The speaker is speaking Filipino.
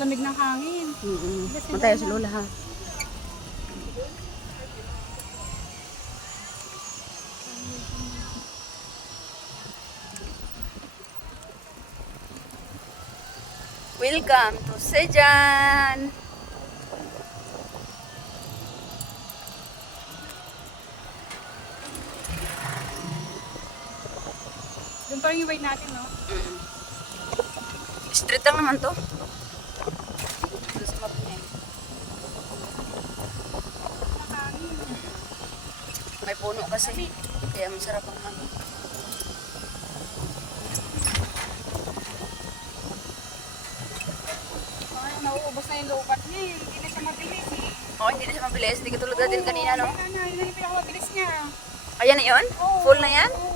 lamig ng hangin. Matayo si Lola ha. Welcome to Sejan. Doon pa rin yung wait natin, no? Street lang naman to. Doon sa Mapinay. May puno kasi. Kaya masarap ang hangin. Nauubos na yung low-cut niya eh. Hindi na siya mabilis eh. Oh, hindi na siya mabilis. Hindi katulad natin kanina, no? Yun na yung pinakamabilis niya. Ayan na yun? Oo. Full na yan? Oo.